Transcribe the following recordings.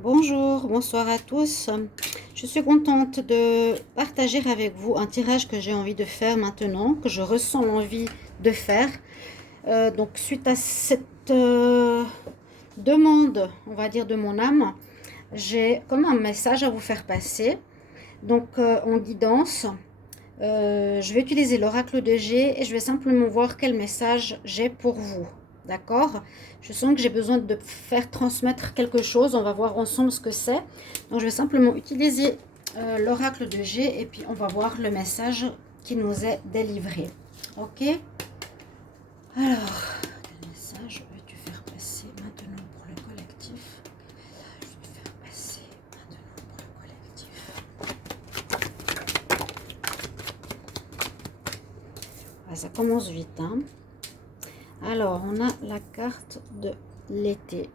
Bonjour, bonsoir à tous. Je suis contente de partager avec vous un tirage que j'ai envie de faire maintenant, que je ressens l'envie de faire. Donc suite à cette demande, on va dire de mon âme, j'ai comme un message à vous faire passer. Donc en guidance, je vais utiliser l'oracle de G et je vais simplement voir quel message j'ai pour vous. D'accord? Je sens que j'ai besoin de faire transmettre quelque chose. On va voir ensemble ce que c'est. Donc, je vais simplement utiliser l'oracle de G et puis on va voir le message qui nous est délivré. Ok? Alors, quel message veux-tu faire passer maintenant pour le collectif? Quel message veux-tu faire passer maintenant pour le collectif? Ah, ça commence vite, hein? Alors, on a la carte de l'été,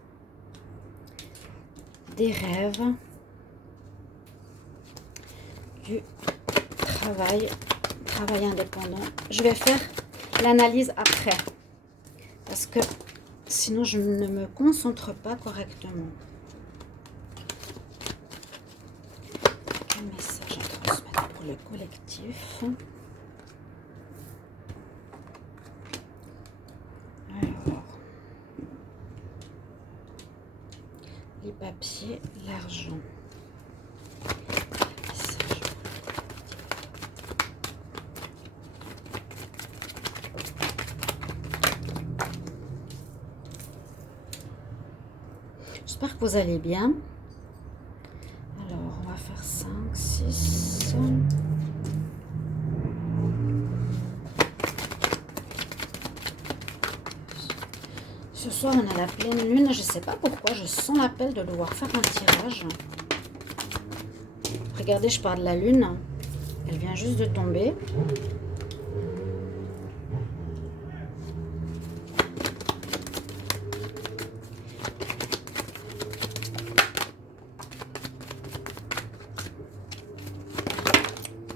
des rêves, du travail indépendant. Je vais faire l'analyse après, parce que sinon je ne me concentre pas correctement. Quel message à transmettre pour le collectif? Alors, les papiers, l'argent. J'espère que vous allez bien. Alors, on va faire 5, 6. Ce soir, on a la pleine lune. Je ne sais pas pourquoi, je sens l'appel de devoir faire un tirage. Regardez, je parle de la lune. Elle vient juste de tomber.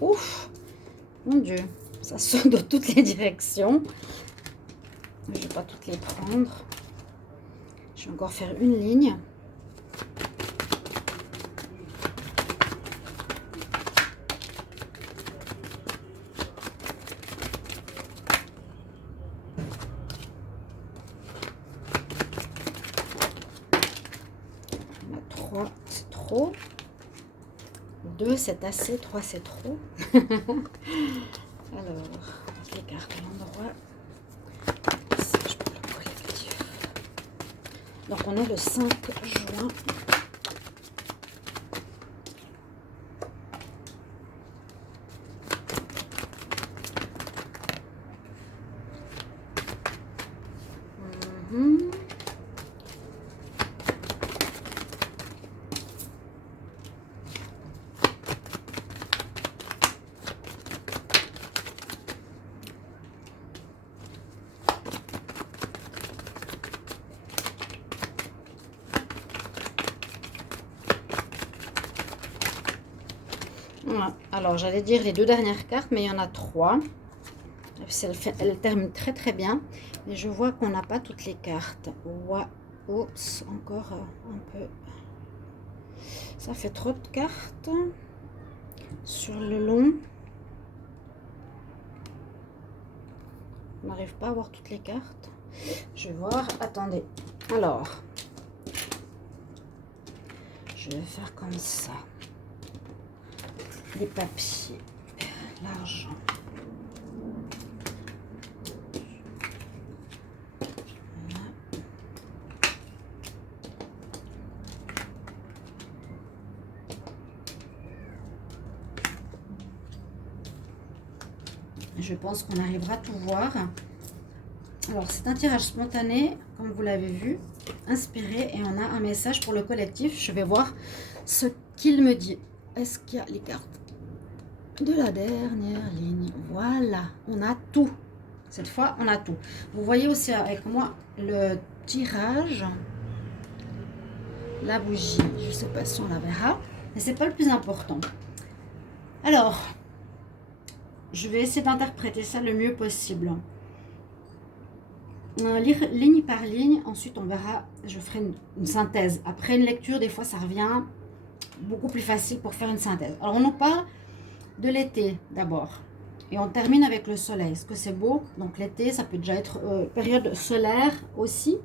Ouf, mon Dieu, ça saute dans toutes les directions. Je ne vais pas toutes les prendre. Je vais encore faire une ligne. On a 3, c'est trop. 2, c'est assez. 3, c'est trop. Alors, les cartes à l'endroit. Message pour le collectif. Donc, on est le 5 juin. Voilà. Alors, j'allais dire les deux dernières cartes, mais il y en a 3. Elle termine très très bien. Mais je vois qu'on n'a pas toutes les cartes. Ouah. Oups, encore un peu. Ça fait trop de cartes. Sur le long. On n'arrive pas à voir toutes les cartes. Je vais voir. Attendez. Alors. Je vais faire comme ça. Les papiers. L'argent. Je pense qu'on arrivera à tout voir. Alors, c'est un tirage spontané, comme vous l'avez vu, inspiré, et on a un message pour le collectif. Je vais voir ce qu'il me dit. Est-ce qu'il y a les cartes de la dernière ligne? Voilà, on a tout. Cette fois, on a tout. Vous voyez aussi avec moi le tirage, la bougie. Je ne sais pas si on la verra, mais c'est pas le plus important. Alors, je vais essayer d'interpréter ça le mieux possible. lire ligne par ligne. Ensuite, on verra, je ferai une synthèse. Après une lecture, des fois, ça revient beaucoup plus facile pour faire une synthèse. Alors, on nous parle de l'été d'abord. Et on termine avec le soleil. Est-ce que c'est beau? Donc, l'été, ça peut déjà être période solaire aussi.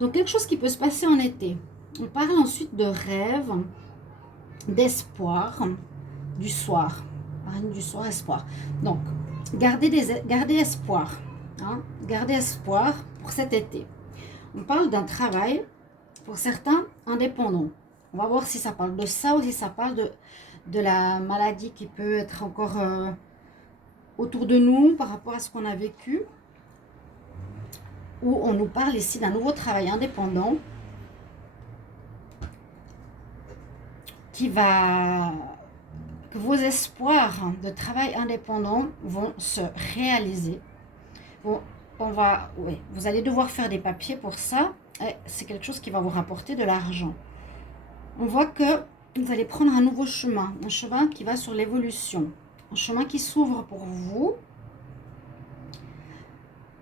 Donc, quelque chose qui peut se passer en été. On parle ensuite de rêve, d'espoir, du soir. Du soir, espoir. Donc, gardez espoir. Hein, gardez espoir pour cet été. On parle d'un travail, pour certains, indépendant. On va voir si ça parle de ça ou si ça parle de la maladie qui peut être encore autour de nous par rapport à ce qu'on a vécu. Ou on nous parle ici d'un nouveau travail indépendant qui va... que vos espoirs de travail indépendant vont se réaliser. Bon, oui, vous allez devoir faire des papiers pour ça. C'est quelque chose qui va vous rapporter de l'argent. On voit que vous allez prendre un nouveau chemin, un chemin qui va sur l'évolution, un chemin qui s'ouvre pour vous,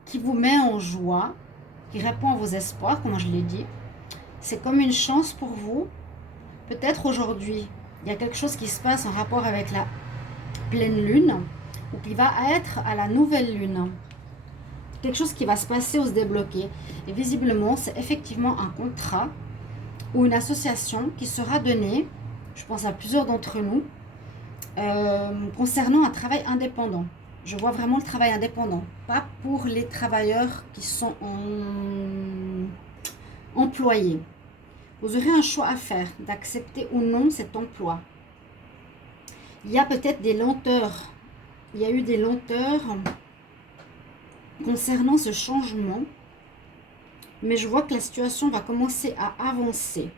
qui vous met en joie, qui répond à vos espoirs, comme je l'ai dit. C'est comme une chance pour vous. Peut-être aujourd'hui, il y a quelque chose qui se passe en rapport avec la pleine lune, ou qui va être à la nouvelle lune. Quelque chose qui va se passer ou se débloquer. Et visiblement, c'est effectivement un contrat ou une association qui sera donnée, je pense à plusieurs d'entre nous, concernant un travail indépendant. Je vois vraiment le travail indépendant, pas pour les travailleurs qui sont employés. Vous aurez un choix à faire, d'accepter ou non cet emploi. Il y a peut-être des lenteurs. Il y a eu des lenteurs concernant ce changement, mais je vois que la situation va commencer à avancer.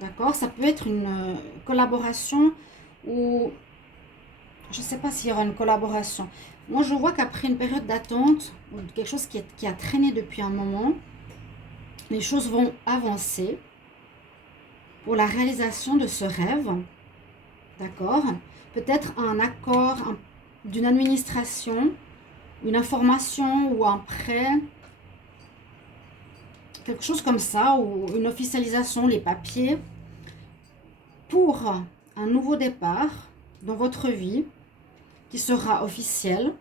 D'accord? Ça peut être une collaboration ou je ne sais pas s'il y aura une collaboration. Moi, je vois qu'après une période d'attente ou quelque chose qui a traîné depuis un moment, les choses vont avancer pour la réalisation de ce rêve. D'accord? Peut-être un accord d'une administration, une information ou un prêt, quelque chose comme ça, ou une officialisation, les papiers, pour un nouveau départ dans votre vie qui sera officiel.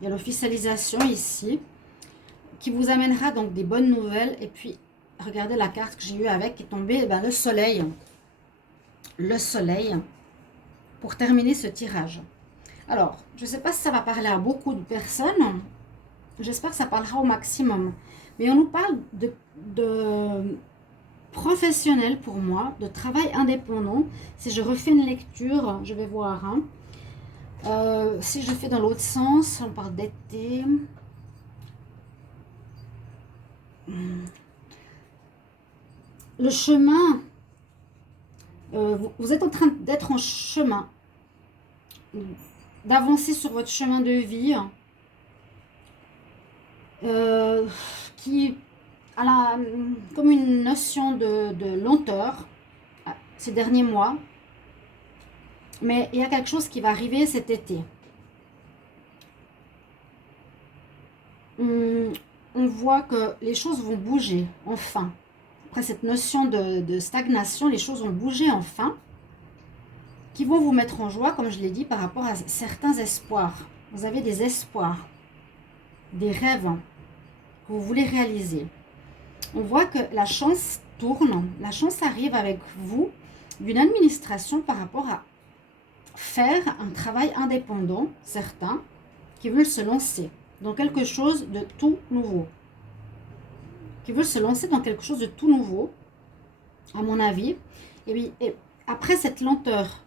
Il y a l'officialisation ici, qui vous amènera donc des bonnes nouvelles. Et puis, regardez la carte que j'ai eue avec, qui est tombée, le soleil. Le soleil, pour terminer ce tirage. Alors, je ne sais pas si ça va parler à beaucoup de personnes. J'espère que ça parlera au maximum. Mais on nous parle de professionnel pour moi, de travail indépendant. Si je refais une lecture, je vais voir. Hein. Si je fais dans l'autre sens, on parle d'été. Le chemin, vous êtes en train d'être en chemin, d'avancer sur votre chemin de vie, qui a comme une notion de lenteur ces derniers mois. Mais il y a quelque chose qui va arriver cet été. On voit que les choses vont bouger, enfin. Après cette notion de stagnation, les choses vont bouger enfin, qui vont vous mettre en joie, comme je l'ai dit, par rapport à certains espoirs. Vous avez des espoirs, des rêves que vous voulez réaliser. On voit que la chance tourne, la chance arrive avec vous d'une administration par rapport à faire un travail indépendant, certains qui veulent se lancer dans quelque chose de tout nouveau. Qui veulent se lancer dans quelque chose de tout nouveau, à mon avis. Et après cette lenteur,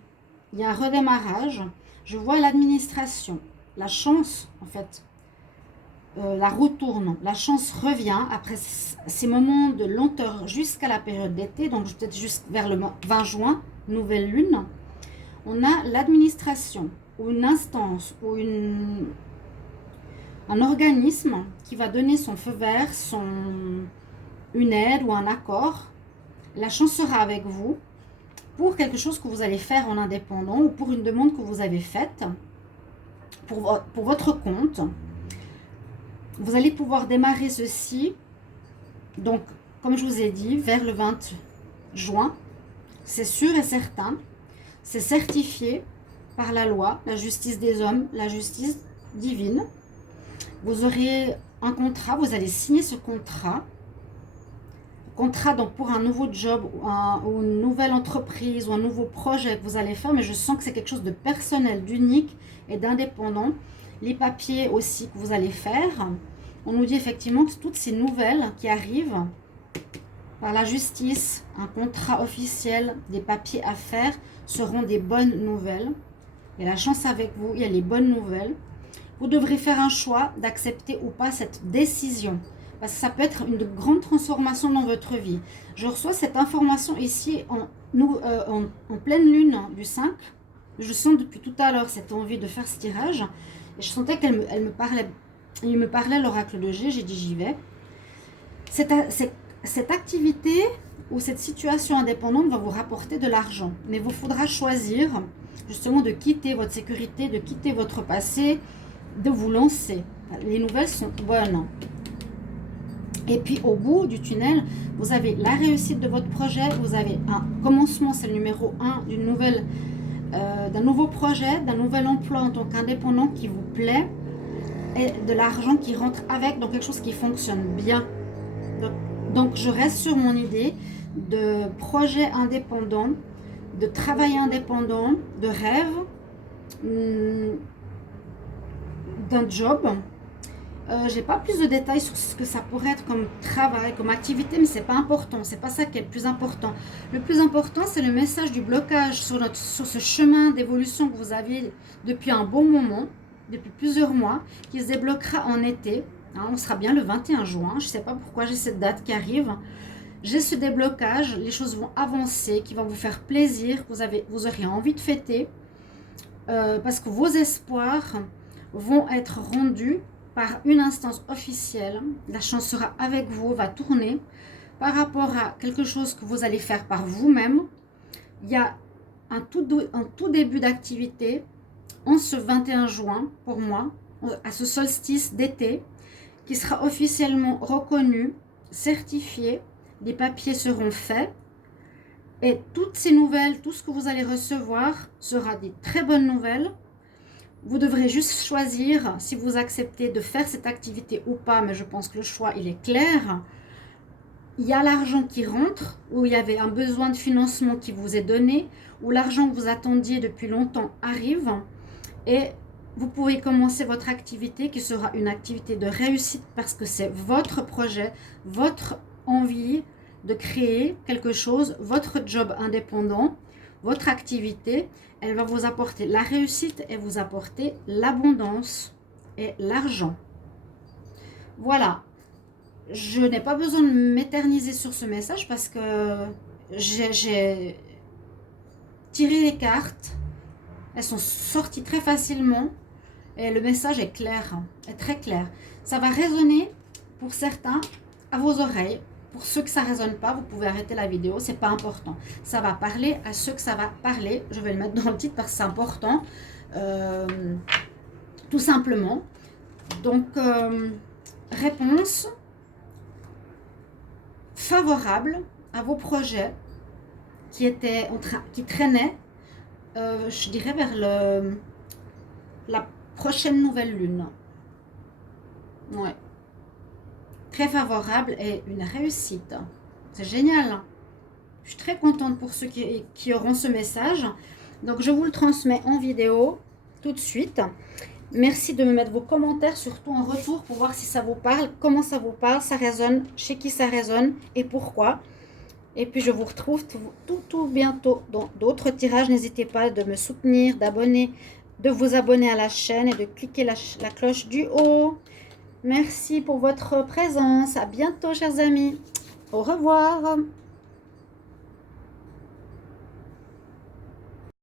il y a un redémarrage. Je vois l'administration, la chance, en fait, la roue tourne, la chance revient après ces moments de lenteur jusqu'à la période d'été, donc peut-être juste vers le 20 juin, nouvelle lune. On a l'administration, ou une instance, ou un organisme qui va donner son feu vert, une aide ou un accord. La chance sera avec vous pour quelque chose que vous allez faire en indépendant ou pour une demande que vous avez faite pour votre compte. Vous allez pouvoir démarrer ceci, donc, comme je vous ai dit, vers le 20 juin. C'est sûr et certain. C'est certifié par la loi, la justice des hommes, la justice divine. Vous aurez un contrat, vous allez signer ce contrat. Contrat donc pour un nouveau job ou une nouvelle entreprise ou un nouveau projet que vous allez faire, mais je sens que c'est quelque chose de personnel, d'unique et d'indépendant. Les papiers aussi que vous allez faire. On nous dit effectivement que toutes ces nouvelles qui arrivent par la justice, un contrat officiel, des papiers à faire, seront des bonnes nouvelles. Il y a la chance avec vous, il y a les bonnes nouvelles. Vous devrez faire un choix d'accepter ou pas cette décision. Parce que ça peut être une grande transformation dans votre vie. Je reçois cette information ici en pleine lune du 5. Je sens depuis tout à l'heure cette envie de faire ce tirage. Et je sentais qu'elle me parlait. Il me parlait l'oracle de G, j'ai dit j'y vais. Cette activité ou cette situation indépendante va vous rapporter de l'argent. Mais il vous faudra choisir justement de quitter votre sécurité, de quitter votre passé, de vous lancer. Les nouvelles sont bonnes. Et puis au bout du tunnel, vous avez la réussite de votre projet, vous avez un commencement, c'est le numéro 1 d'un nouveau projet, d'un nouvel emploi en tant qu'indépendant qui vous plaît, et de l'argent qui rentre avec, donc quelque chose qui fonctionne bien. Donc je reste sur mon idée de projet indépendant, de travail indépendant, de rêve, d'un job. J'ai pas plus de détails sur ce que ça pourrait être comme travail, comme activité, mais c'est pas important, c'est pas ça qui est le plus important. Le plus important, c'est le message du blocage sur ce chemin d'évolution que vous aviez depuis un bon moment, depuis plusieurs mois, qui se débloquera en été. Hein, on sera bien le 21 juin, je sais pas pourquoi j'ai cette date qui arrive. J'ai ce déblocage, les choses vont avancer, qui va vous faire plaisir, vous aurez envie de fêter, parce que vos espoirs vont être rendus par une instance officielle. La chance sera avec vous, va tourner par rapport à quelque chose que vous allez faire par vous-même. Il y a un tout début d'activité en ce 21 juin pour moi, à ce solstice d'été, qui sera officiellement reconnu, certifié, les papiers seront faits et toutes ces nouvelles, tout ce que vous allez recevoir sera des très bonnes nouvelles. Vous devrez juste choisir si vous acceptez de faire cette activité ou pas, mais je pense que le choix, il est clair. Il y a l'argent qui rentre, ou il y avait un besoin de financement qui vous est donné, ou l'argent que vous attendiez depuis longtemps arrive, et vous pouvez commencer votre activité qui sera une activité de réussite parce que c'est votre projet, votre envie de créer quelque chose, votre job indépendant, votre activité. Elle va vous apporter la réussite et vous apporter l'abondance et l'argent. Voilà. Je n'ai pas besoin de m'éterniser sur ce message parce que j'ai tiré les cartes. Elles sont sorties très facilement et le message est clair, est très clair. Ça va résonner pour certains à vos oreilles. Pour ceux que ça ne résonne pas, vous pouvez arrêter la vidéo, c'est pas important. Ça va parler à ceux que ça va parler. Je vais le mettre dans le titre parce que c'est important. Tout simplement. Donc, réponse favorable à vos projets qui traînaient, je dirais, vers la prochaine nouvelle lune. Ouais. Très favorable et une réussite. C'est génial. Je suis très contente pour ceux qui auront ce message. Donc, je vous le transmets en vidéo tout de suite. Merci de me mettre vos commentaires, surtout en retour, pour voir si ça vous parle, comment ça vous parle, ça résonne, chez qui ça résonne et pourquoi. Et puis, je vous retrouve tout bientôt dans d'autres tirages. N'hésitez pas de me soutenir, de vous abonner à la chaîne et de cliquer la cloche du haut. Merci pour votre présence. À bientôt, chers amis. Au revoir.